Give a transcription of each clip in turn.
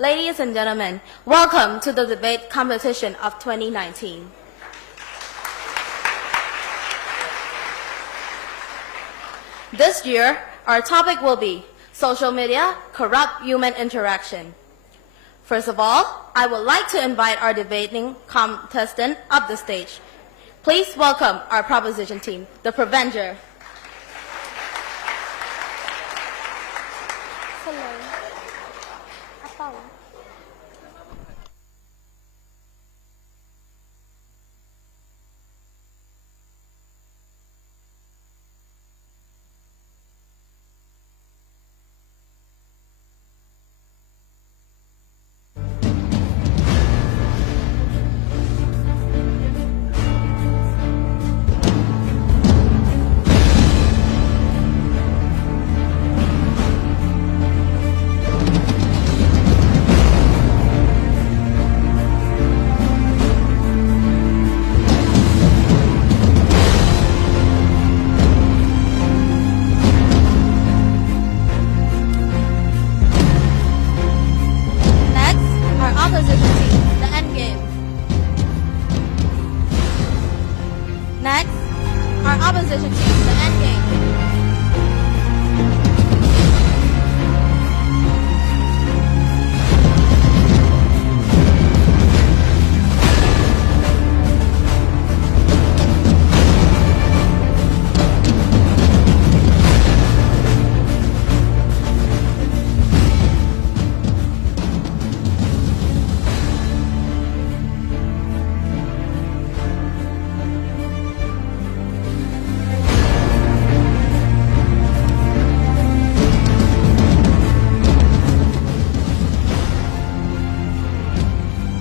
Ladies and gentlemen, welcome to the debate competition of 2019. This year, our topic will be social media, corrupt human interaction. First of all, I would like to invite our debating contestant up the stage. Please welcome our proposition team, the Prevenger.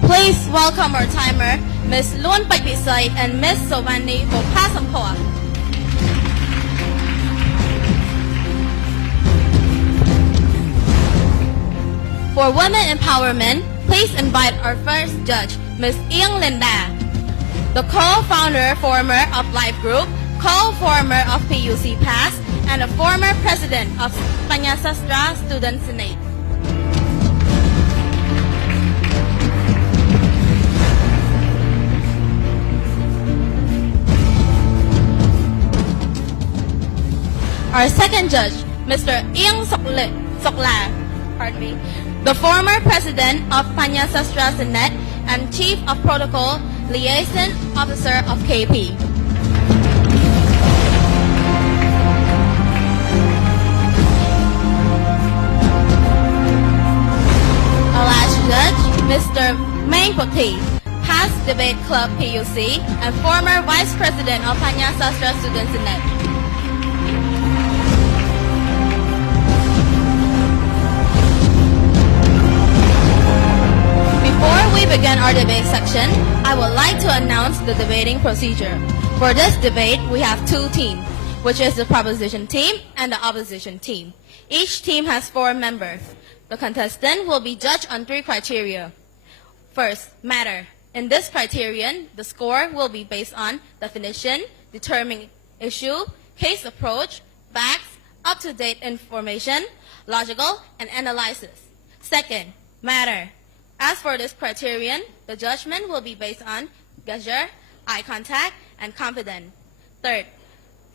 Please welcome our timer, Ms. Luan Pagpisay and Ms. Sovani Bopasampoa. For women empowerment, please invite our first judge, Ms. Iang Linda, the co-founder, former of Life Group, co-former of PSIS, and a former president of Panyasastra Student Senate. Our second judge, Mr. Iang Sokla, the former president of Panyasastra Senate and chief of protocol liaison officer of KP. Our last judge, Mr. Main Poti, past debate club PUC and former vice president of Panyasastra Student Senate. Before we begin our debate section, I would like to announce the debating procedure. For this debate, we have two teams, which is the proposition team and the opposition team. Each team has 4 members. The contestant will be judged on 3 criteria. First, matter. In this criterion, the score will be based on definition, determining issue, case approach, facts, up-to-date information, logical, and analysis. Second, matter. As for this criterion, the judgment will be based on gesture, eye contact, and confidence. Third,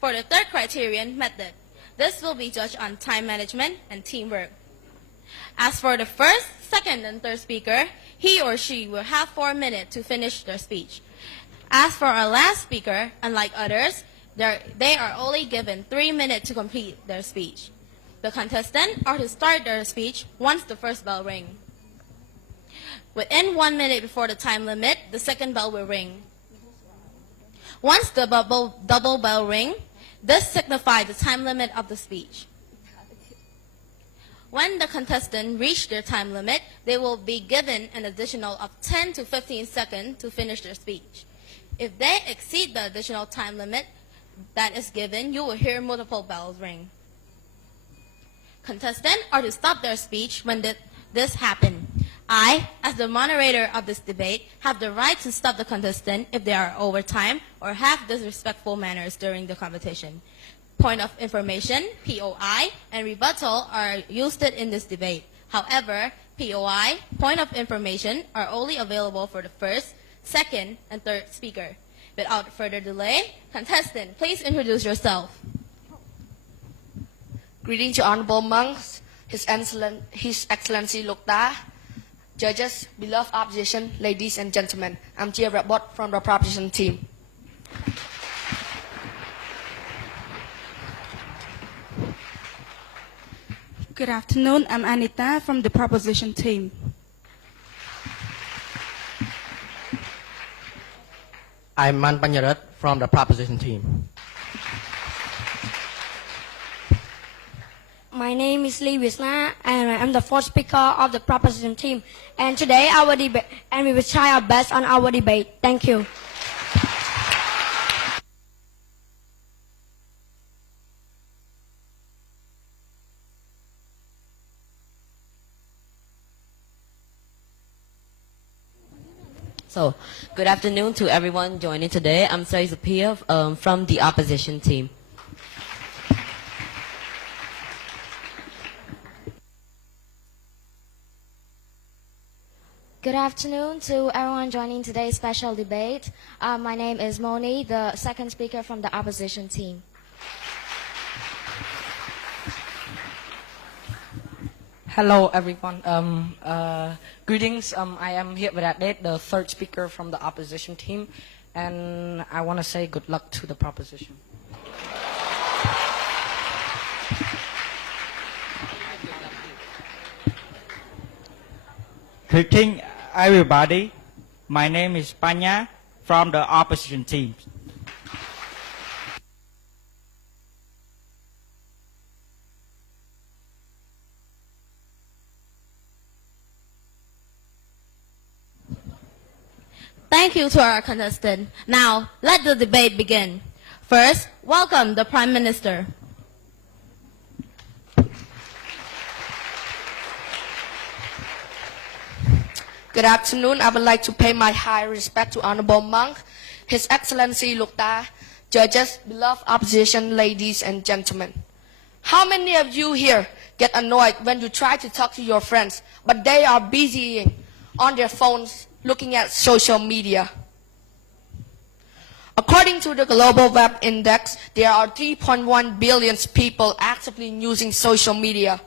for the third criterion, method. This will be judged on time management and teamwork. As for the first, second, and third speaker, he or she will have 4 minutes to finish their speech. As for our last speaker, unlike others, they are only given 3 minutes to complete their speech. The contestants are to start their speech once the first bell rings. Within 1 minute before the time limit, the second bell will ring. Once the double bell ring, this signifies the time limit of the speech. When the contestants reach their time limit, they will be given an additional of 10 to 15 seconds to finish their speech. If they exceed the additional time limit that is given, you will hear multiple bells ring. Contestants are to stop their speech when this happens. I, as the moderator of this debate, have the right to stop the contestant if they are over time or have disrespectful manners during the competition. Point of information, POI, and rebuttal are used in this debate. However, POI, point of information, are only available for the first, second, and third speaker. Without further delay, contestant, please introduce yourself. Greetings to honorable monks, His Excellency Lokta, judges, beloved opposition, ladies and gentlemen. I'm Chia Rabot from the proposition team. Good afternoon, I'm Anita from the proposition team. I'm Man Panyarat from the proposition team. My name is Lee Wisna, and I'm the fourth speaker of the proposition team. And today our debate, and we will try our best on our debate. Thank you. So, good afternoon to everyone joining today. I'm Sai Zapia from the opposition team. Good afternoon to everyone joining today's special debate. My name is Moni, the second speaker from the opposition team. Hello, everyone. Greetings. I am here with Adit, the third speaker from the opposition team, and I want to say good luck to the proposition. Greetings, everybody. My name is Panya from the opposition team. Thank you to our contestant. Now, let the debate begin. First, welcome the Prime Minister. Good afternoon. I would like to pay my high respect to honorable monk, His Excellency Lokta, judges, beloved opposition, ladies and gentlemen. How many of you here get annoyed when you try to talk to your friends, but they are busy on their phones looking at social media? According to the Global Web Index, there are 3.1 billion people actively using social media.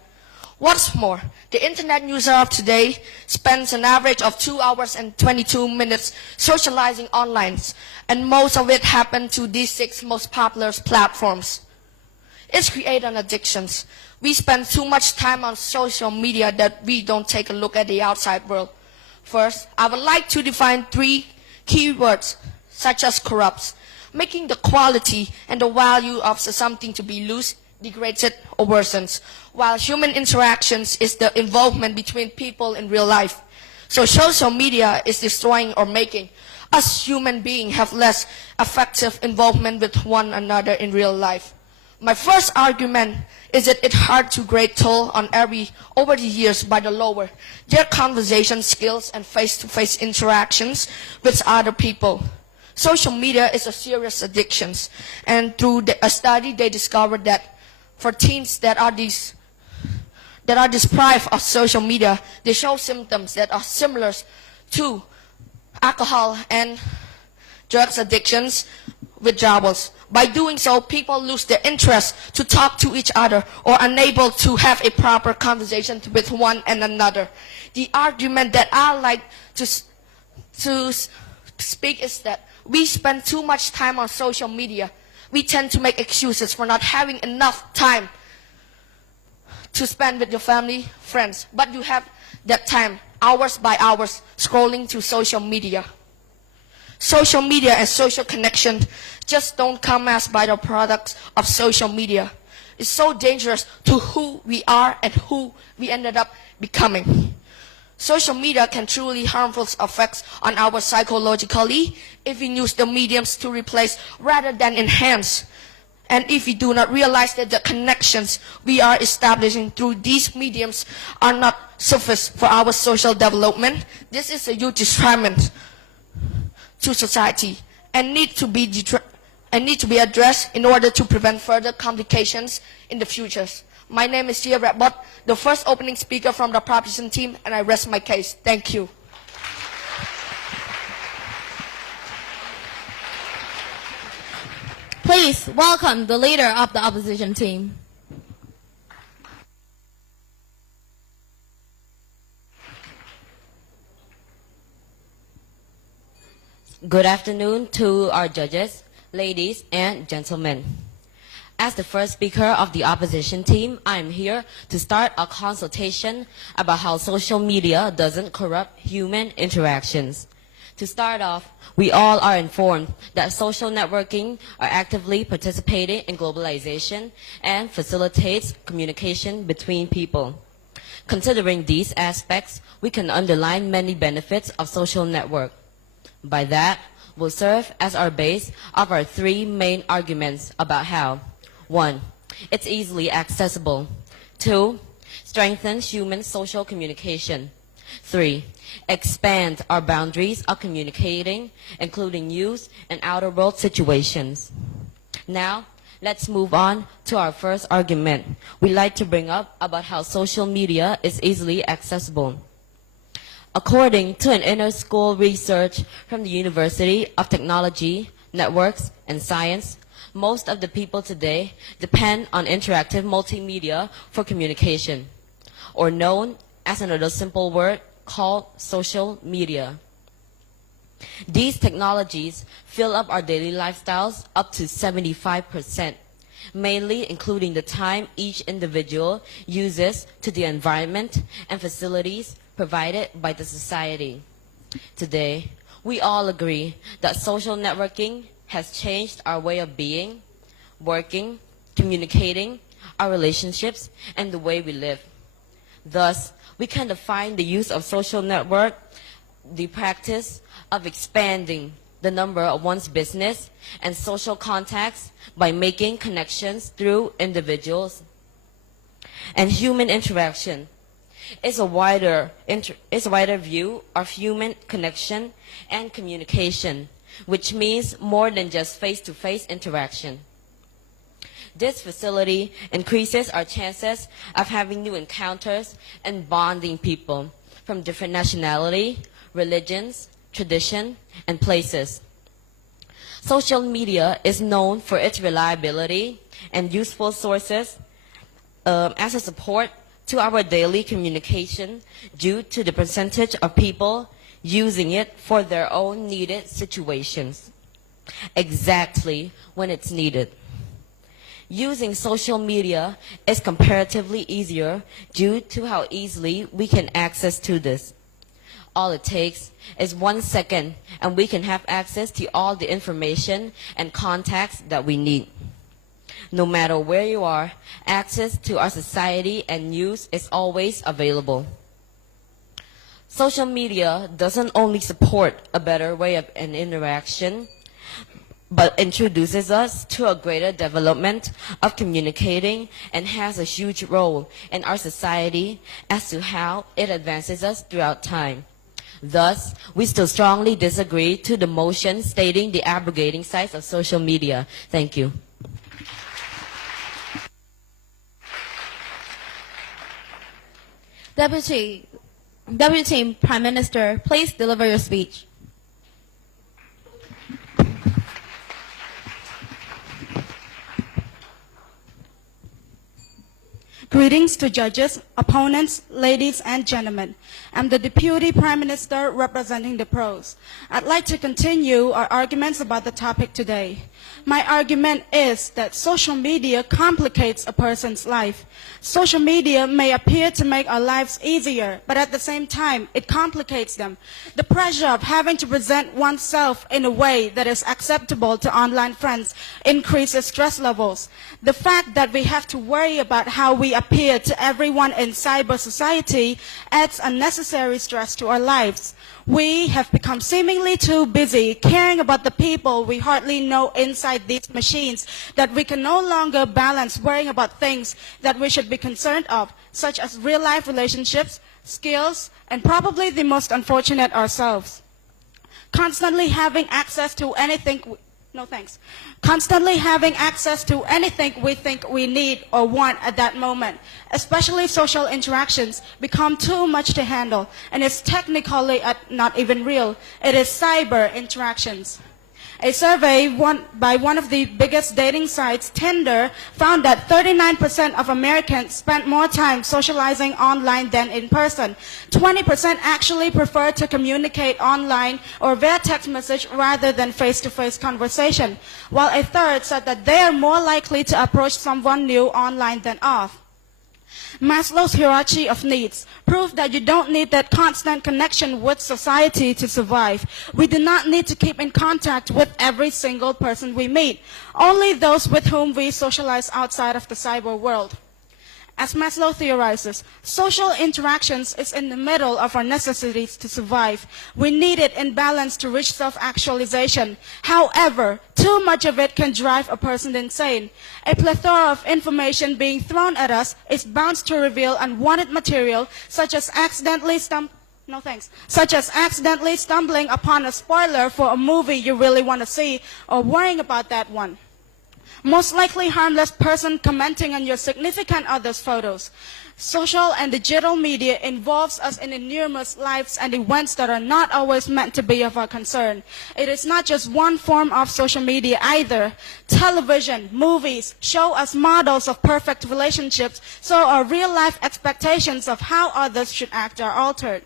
What's more, the internet user of today spends an average of 2 hours and 22 minutes socializing online, and most of it happens to these 6 most popular platforms. It's created an addiction. We spend too much time on social media that we don't take a look at the outside world. First, I would like to define 3 keywords, such as corrupts, making the quality and the value of something to be loose, degraded, or worsens, while human interactions is the involvement between people in real life. So social media is destroying or making us human beings have less effective involvement with one another in real life. My first argument is that it's hard to great toll on over the years by the lower their conversation skills and face-to-face interactions with other people. Social media is a serious addiction, and through a study they discovered that for teens that are deprived of social media, they show symptoms that are similar to alcohol and drugs addictions withdrawals. By doing so, people lose their interest to talk to each other or unable to have a proper conversation with one and another. The argument that I like to speak is that we spend too much time on social media. We tend to make excuses for not having enough time to spend with your family, friends, but you have that time, hours by hours, scrolling to social media. Social media and social connection just don't come as byproducts of social media. It's so dangerous to who we are and who we ended up becoming. Social media can truly harmful effects on our psychologically if we use the mediums to replace rather than enhance. And if we do not realize that the connections we are establishing through these mediums are not sufficient for our social development, this is a huge detriment to society and need to be addressed in order to prevent further complications in the future. My name is Tia Ratbot, the first opening speaker from the proposition team, and I rest my case. Thank you. Please welcome the leader of the opposition team. Good afternoon to our judges, ladies and gentlemen. As the first speaker of the opposition team, I am here to start a consultation about how social media doesn't corrupt human interactions. To start off, we all are informed that social networking are actively participating in globalization and facilitates communication between people. Considering these aspects, we can underline many benefits of social network. By that, will serve as our base of our three main arguments about how 1. It's easily accessible. 2. Strengthens human social communication. 3. Expand our boundaries of communicating, including news and outer world situations. Now, let's move on to our first argument. We'd like to bring up about how social media is easily accessible. According to an inner school research from the University of Technology, Networks, and Science, most of the people today depend on interactive multimedia for communication, or known as another simple word called social media. These technologies fill up our daily lifestyles up to 75%, mainly including the time each individual uses to the environment and facilities provided by the society. Today, we all agree that social networking has changed our way of being, working, communicating, our relationships, and the way we live. Thus, we can define the use of social network, the practice of expanding the number of one's business and social contacts by making connections through individuals. And human interaction is a wider view of human connection and communication, which means more than just face-to-face interaction. This facility increases our chances of having new encounters and bonding people from different nationality, religions, tradition, and places. Social media is known for its reliability and useful sources as a support to our daily communication due to the percentage of people using it for their own needed situations, exactly when it's needed. Using social media is comparatively easier due to how easily we can access to this. All it takes is 1 second and we can have access to all the information and contacts that we need. No matter where you are, access to our society and news is always available. Social media doesn't only support a better way of an interaction, but introduces us to a greater development of communicating and has a huge role in our society as to how it advances us throughout time. Thus, we still strongly disagree to the motion stating the abrogating size of social media. Thank you. Deputy Prime Minister, please deliver your speech. Greetings to judges, opponents, ladies and gentlemen. I'm the Deputy Prime Minister representing the pros. I'd like to continue our arguments about the topic today. My argument is that social media complicates a person's life. Social media may appear to make our lives easier, but at the same time, it complicates them. The pressure of having to present oneself in a way that is acceptable to online friends increases stress levels. The fact that we have to worry about how we appear to everyone in cyber society adds unnecessary stress to our lives. We have become seemingly too busy caring about the people we hardly know inside these machines that we can no longer balance worrying about things that we should be concerned of, such as real-life relationships, skills, and probably the most unfortunate ourselves. Constantly having access to anything No thanks. Constantly having access to anything we think we need or want at that moment, especially social interactions, become too much to handle, and it's technically not even real. It is cyber interactions. A survey by one of the biggest dating sites, Tinder, found that 39% of Americans spent more time socializing online than in person. 20% actually prefer to communicate online or via text message rather than face-to-face conversation, while a third said that they are more likely to approach someone new online than off. Maslow's hierarchy of needs prove that you don't need that constant connection with society to survive. We do not need to keep in contact with every single person we meet, only those with whom we socialize outside of the cyber world. As Maslow theorizes, social interactions is in the middle of our necessities to survive. We need it in balance to reach self-actualization. However, too much of it can drive a person insane. A plethora of information being thrown at us is bound to reveal unwanted material, such as accidentally stumbling upon a spoiler for a movie you really want to see, or worrying about that one. Most likely harmless person commenting on your significant other's photos. Social and digital media involves us in enormous lives and events that are not always meant to be of our concern. It is not just one form of social media either. Television, movies show us models of perfect relationships, so our real-life expectations of how others should act are altered.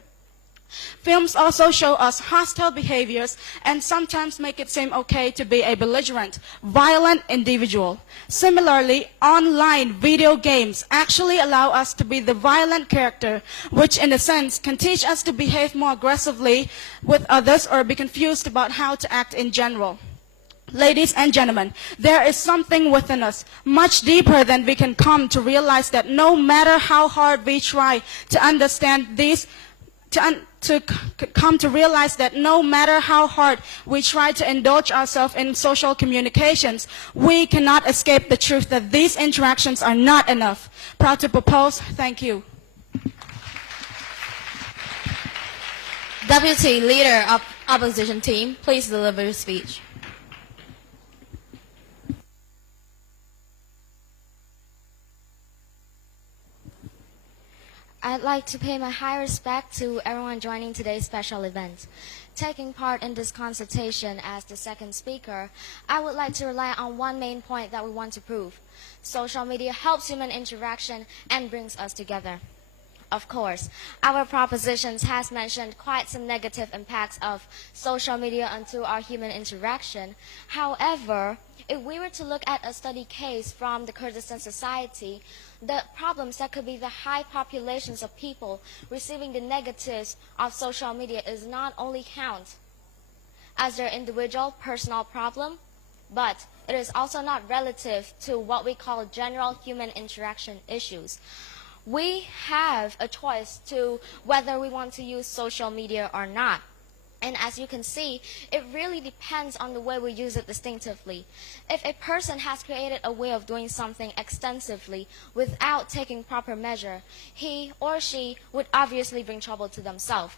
Films also show us hostile behaviors and sometimes make it seem okay to be a belligerent, violent individual. Similarly, online video games actually allow us to be the violent character, which in a sense can teach us to behave more aggressively with others or be confused about how to act in general. Ladies and gentlemen, there is something within us much deeper than we can come to realize, that no matter how hard we try to understand these, to come to realize that no matter how hard we try to indulge ourselves in social communications, we cannot escape the truth that these interactions are not enough. Proud to propose. Thank you. Deputy Leader of Opposition Team, please deliver your speech. I'd like to pay my high respect to everyone joining today's special event. Taking part in this consultation as the second speaker, I would like to rely on one main point that we want to prove. Social media helps human interaction and brings us together. Of course, our propositions has mentioned quite some negative impacts of social media onto our human interaction. However, if we were to look at a study case from the Kurdistan society, the problems that could be the high populations of people receiving the negatives of social media is not only count as their individual personal problem, but it is also not relative to what we call general human interaction issues. We have a choice to whether we want to use social media or not. And as you can see, it really depends on the way we use it distinctively. If a person has created a way of doing something extensively without taking proper measure, he or she would obviously bring trouble to themselves.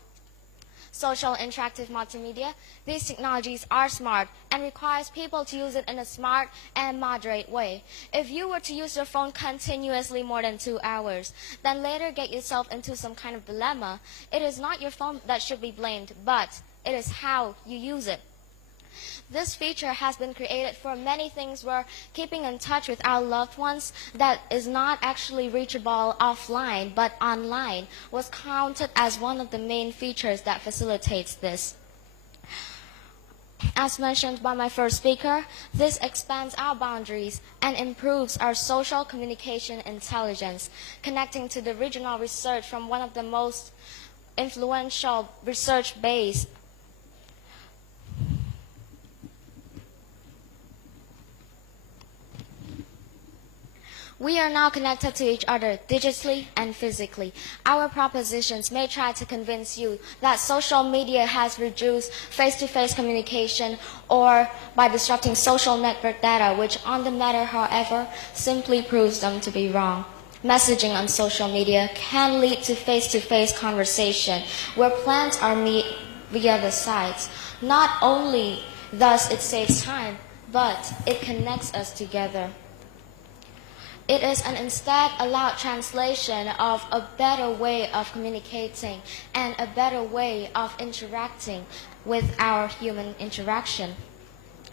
Social interactive multimedia, these technologies are smart and requires people to use it in a smart and moderate way. If you were to use your phone continuously more than 2 hours, then later get yourself into some kind of dilemma, it is not your phone that should be blamed, but it is how you use it. This feature has been created for many things where keeping in touch with our loved ones that is not actually reachable offline but online was counted as one of the main features that facilitates this. As mentioned by my first speaker, this expands our boundaries and improves our social communication intelligence, connecting to the regional research from one of the most influential research base. We are now connected to each other digitally and physically. Our propositions may try to convince you that social media has reduced face-to-face communication or by disrupting social network data, which on the matter, however, simply proves them to be wrong. Messaging on social media can lead to face-to-face conversation where plans are made via the sites. Not only thus it saves time, but it connects us together. It is an instead a loud translation of a better way of communicating and a better way of interacting with our human interaction.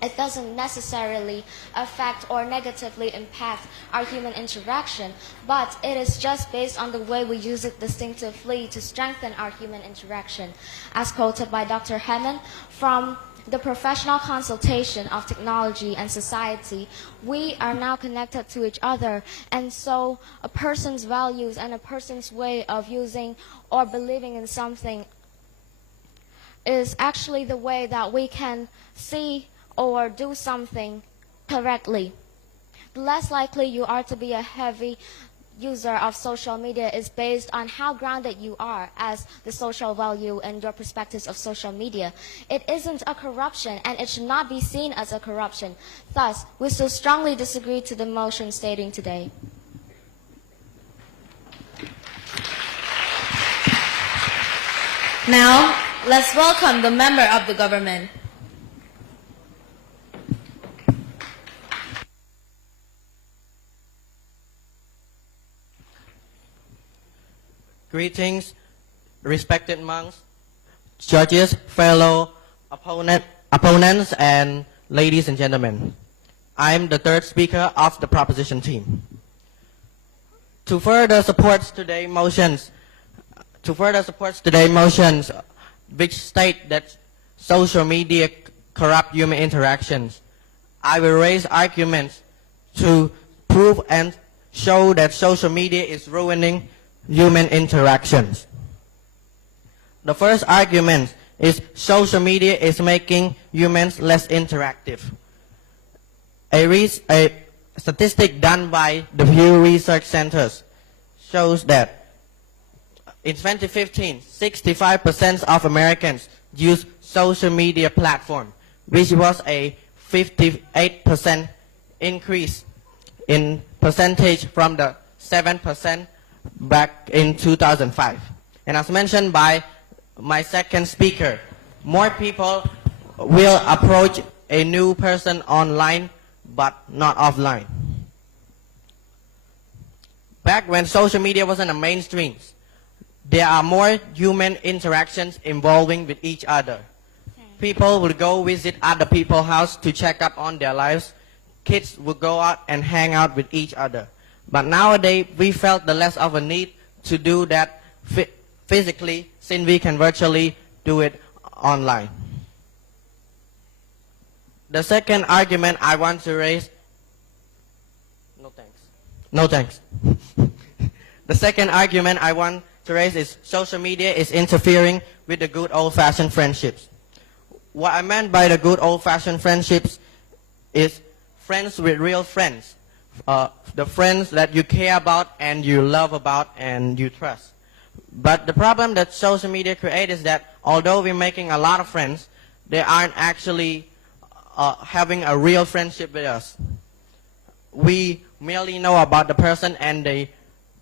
It doesn't necessarily affect or negatively impact our human interaction, but it is just based on the way we use it distinctively to strengthen our human interaction. As quoted by Dr. Hammond from the professional consultation of technology and society, we are now connected to each other, and so a person's values and a person's way of using or believing in something is actually the way that we can see or do something correctly. The less likely you are to be a heavy user of social media is based on how grounded you are as the social value and your perspectives of social media. It isn't a corruption, and it should not be seen as a corruption. Thus, we still strongly disagree to the motion stating today. Now, let's welcome the member of the government. Greetings, respected monks, judges, fellow opponents, and ladies and gentlemen. I am the third speaker of the proposition team. To further support today's motions, which state that social media corrupt human interactions, I will raise arguments to prove and show that social media is ruining human interactions. The first argument is social media is making humans less interactive. A statistic done by the Pew Research Centers shows that in 2015, 65% of Americans use social media platform, which was a 58% increase in percentage from the 7% back in 2005. And as mentioned by my second speaker, more people will approach a new person online but not offline. Back when social media wasn't a mainstream, there are more human interactions involving with each other. People would go visit other people's house to check up on their lives. Kids would go out and hang out with each other. But nowadays, we felt the less of a need to do that physically, since we can virtually do it online. The second argument I want to raise, no thanks. The second argument I want to raise is social media is interfering with the good old-fashioned friendships. What I meant by the good old-fashioned friendships is friends with real friends. The friends that you care about and you love about and you trust. But the problem that social media creates is that although we're making a lot of friends, they aren't actually having a real friendship with us. We merely know about the person and they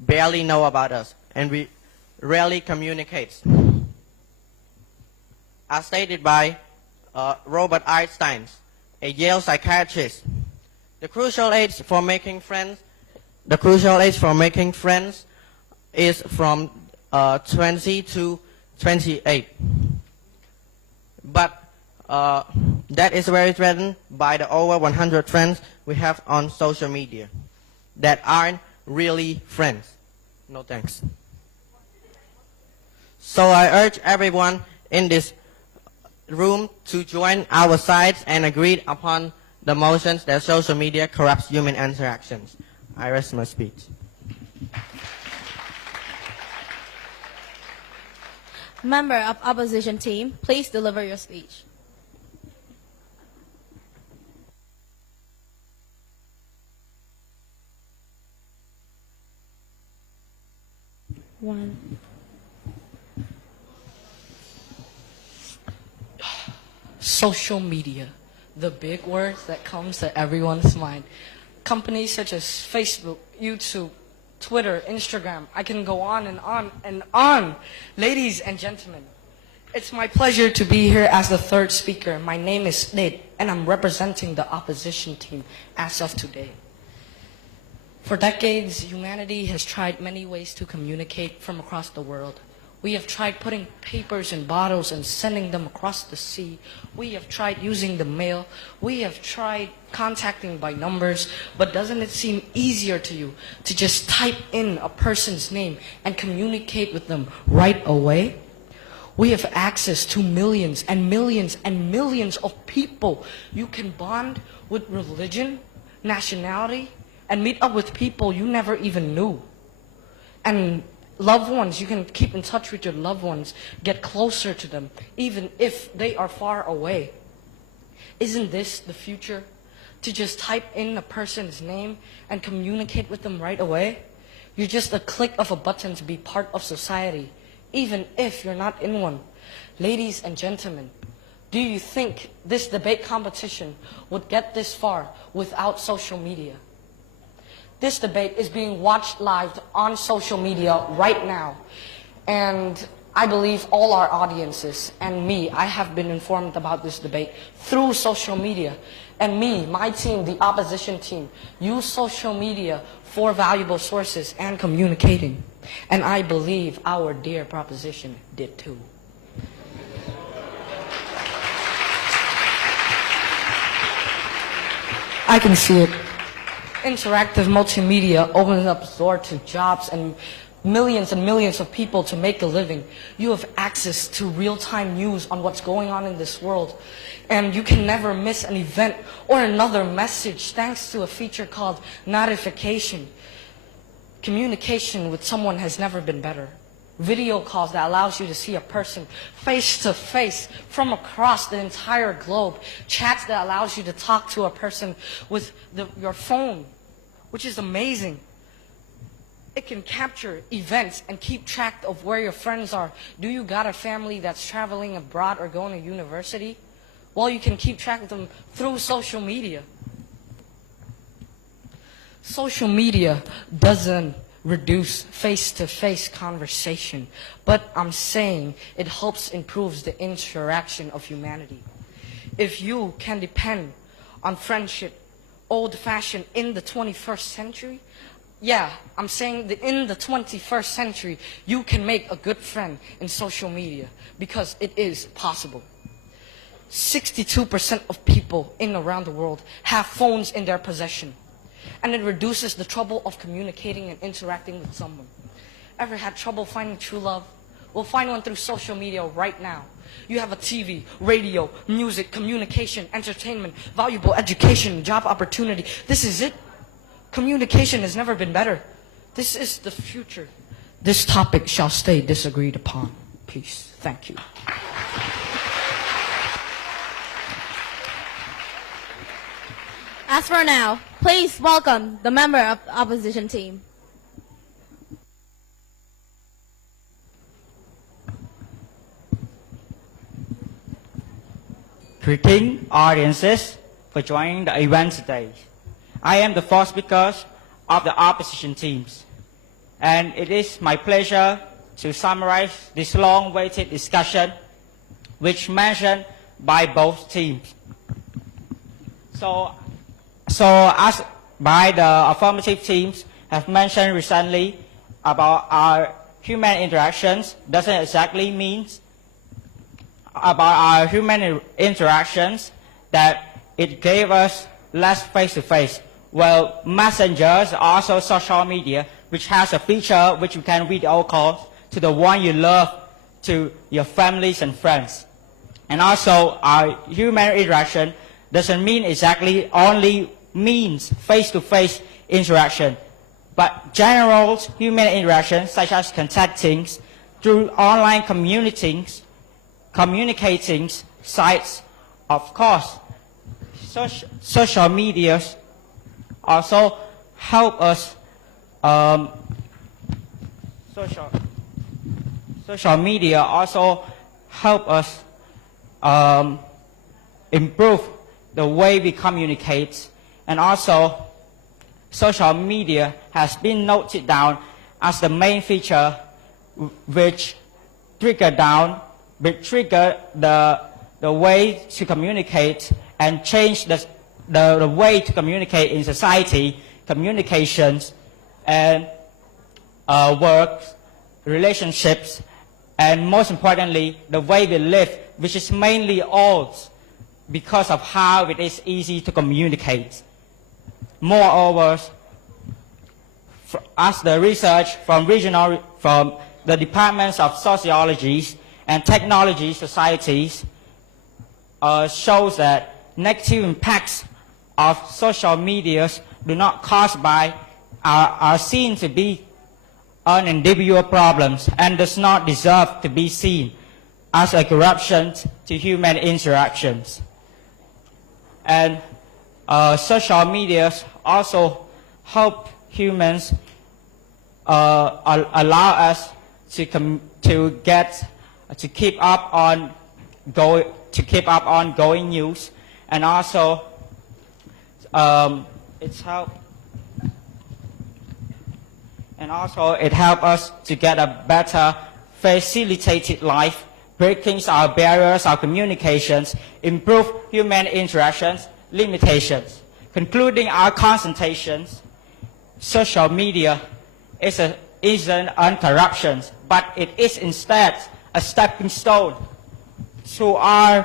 barely know about us, and we rarely communicate. As stated by Robert Einstein, a Yale psychiatrist, the crucial age for making friends is from 20 to 28. But that is very threatened by the over 100 friends we have on social media that aren't really friends. No thanks. So I urge everyone in this room to join our sides and agree upon the motions that social media corrupts human interactions. I rest my speech. Member of opposition team, please deliver your speech. Social media, the big word that comes to everyone's mind. Companies such as Facebook, YouTube, Twitter, Instagram, I can go on and on and on. Ladies and gentlemen, it's my pleasure to be here as the third speaker. My name is Nate. and I'm representing the opposition team as of today. For decades, humanity has tried many ways to communicate from across the world. We have tried putting papers in bottles and sending them across the sea. We have tried using the mail. We have tried contacting by numbers. But doesn't it seem easier to you to just type in a person's name and communicate with them right away? We have access to millions and millions and millions of people. You can bond with religion, nationality, and meet up with people you never even knew. And loved ones, you can keep in touch with your loved ones, get closer to them, even if they are far away. Isn't this the future? To just type in a person's name and communicate with them right away? You're just a click of a button to be part of society, even if you're not in one. Ladies and gentlemen, do you think this debate competition would get this far without social media? This debate is being watched live on social media right now. And I believe all our audiences and me, I have been informed about this debate through social media. And me, my team, the opposition team, use social media for valuable sources and communicating. And I believe our dear proposition did too. I can see it. Interactive multimedia opens up the door to jobs and millions of people to make a living. You have access to real-time news on what's going on in this world. And you can never miss an event or another message thanks to a feature called notification. Communication with someone has never been better. Video calls that allows you to see a person face to face from across the entire globe. Chats that allows you to talk to a person with your phone, which is amazing. It can capture events and keep track of where your friends are. Do you got a family that's traveling abroad or going to university? Well, you can keep track of them through social media. Social media doesn't reduce face-to-face conversation, but I'm saying it helps improves the interaction of humanity. If you can depend on friendship, old-fashioned in the 21st century, yeah, I'm saying that in the 21st century, you can make a good friend in social media because it is possible. 62% of people in around the world have phones in their possession. And it reduces the trouble of communicating and interacting with someone. Ever had trouble finding true love? Well, find one through social media right now. You have a TV, radio, music, communication, entertainment, valuable education, job opportunity. This is it. Communication has never been better. This is the future. This topic shall stay disagreed upon. Peace. Thank you. As for now, please welcome the member of the opposition team. Greetings, audiences, for joining the event today. I am the fourth speaker of the opposition teams, and it is my pleasure to summarize this long-awaited discussion, which mentioned by both teams. So as by the affirmative teams have mentioned recently about our human interactions, doesn't exactly mean about our human interactions that it gave us less face-to-face. Well, messengers are also social media, which has a feature which you can video call to the one you love, to your families and friends. And also, our human interaction doesn't mean exactly only means face-to-face interaction, but general human interaction such as contacting through online communicating sites. Of course, social media also help us. Social media also help us improve the way we communicate, and also social media has been noted down as the main feature which trigger the way to communicate and change the way to communicate in society, communications, and work, relationships, and most importantly, the way we live, which is mainly all because of how it is easy to communicate. Moreover, as the research from the departments of sociology and technology societies shows that negative impacts of social medias do not are seen to be an individual problems and does not deserve to be seen as a corruption to human interactions. And social media also help humans allow us to keep up on going news, and also it helps us to get a better facilitated life, breaking our barriers of communications, improve human interactions, limitations. Concluding our consultations, social media isn't on corruption, but it is instead a stepping stone to our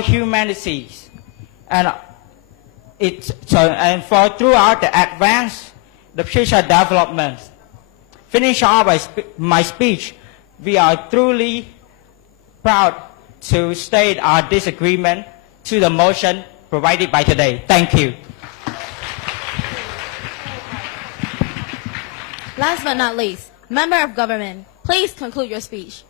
humanities, and throughout the advance the future development. Finish off my speech. We are truly proud to state our disagreement to the motion provided by today. Thank you. Last but not least, Member of Government, please conclude your speech.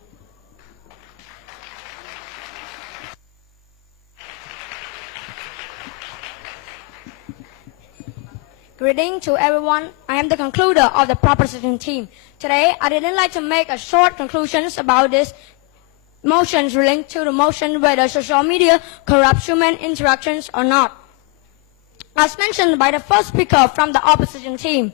Greetings to everyone. I am the concluder of the proposition team. Today, I didn't like to make a short conclusions about this motions relating to the motion whether social media corrupts human interactions or not. As mentioned by the first speaker from the opposition team,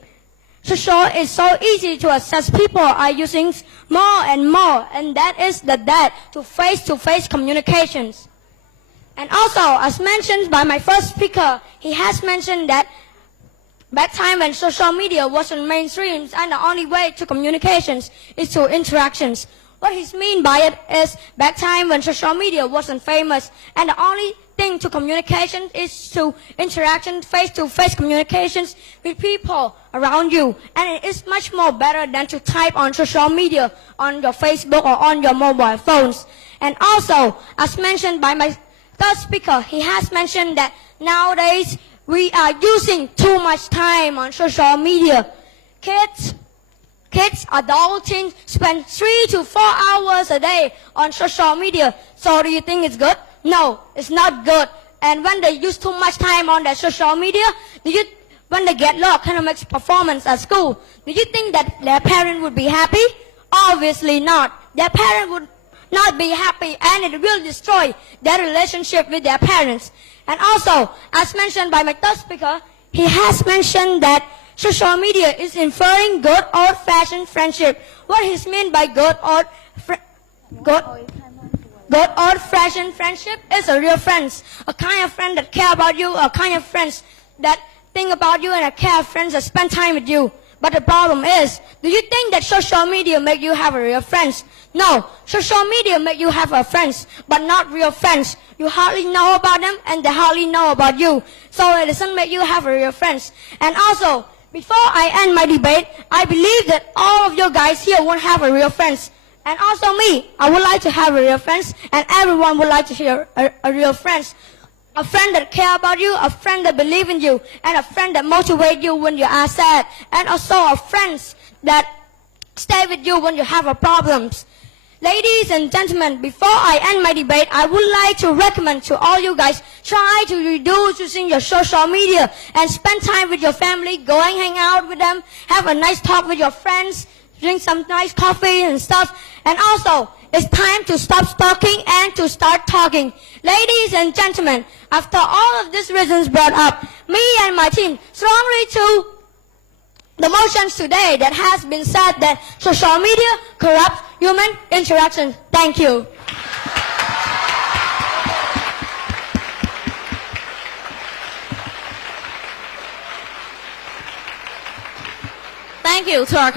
social is so easy to access. People are using more and more, and that is the debt to face-to-face communications. And also, as mentioned by my first speaker, he has mentioned that back time when social media wasn't mainstream and the only way to communications is through interactions. What he means by it is back time when social media wasn't famous and the only thing to communication is to interaction, face-to-face communications with people around you. And it is much more better than to type on social media on your Facebook or on your mobile phones. And also, as mentioned by my third speaker, he has mentioned that nowadays we are using too much time on social media. Kids, adult teens spend 3 to 4 hours a day on social media. So do you think it's good? No, it's not good. And when they use too much time on their social media, when they get low academic performance at school, do you think that their parent would be happy? Obviously not. Their parent would not be happy, and it will destroy their relationship with their parents. And also, as mentioned by my third speaker, he has mentioned that social media is inferring good old-fashioned friendship. What he means by good old-fashioned friendship is a real friends, a kind of friend that care about you, a kind of friends that think about you, and a kind of friends that spend time with you. But the problem is, do you think that social media make you have a real friends? No, social media make you have a friends, but not real friends. You hardly know about them, and they hardly know about you. So it doesn't make you have a real friends. And also, before I end my debate, I believe that all of you guys here won't have a real friends. And also me, I would like to have a real friends, and everyone would like to hear a real friends. A friend that care about you, a friend that believe in you, and a friend that motivate you when you are sad, and also a friends that stay with you when you have a problems. Ladies and gentlemen, before I end my debate, I would like to recommend to all you guys, try to reduce using your social media and spend time with your family, going hang out with them, have a nice talk with your friends, drink some nice coffee and stuff. And also, it's time to stop stalking and to start talking. Ladies and gentlemen, after all of these reasons brought up, me and my team strongly to the motions today that has been said that social media corrupts human interaction. Thank you. Thank you to our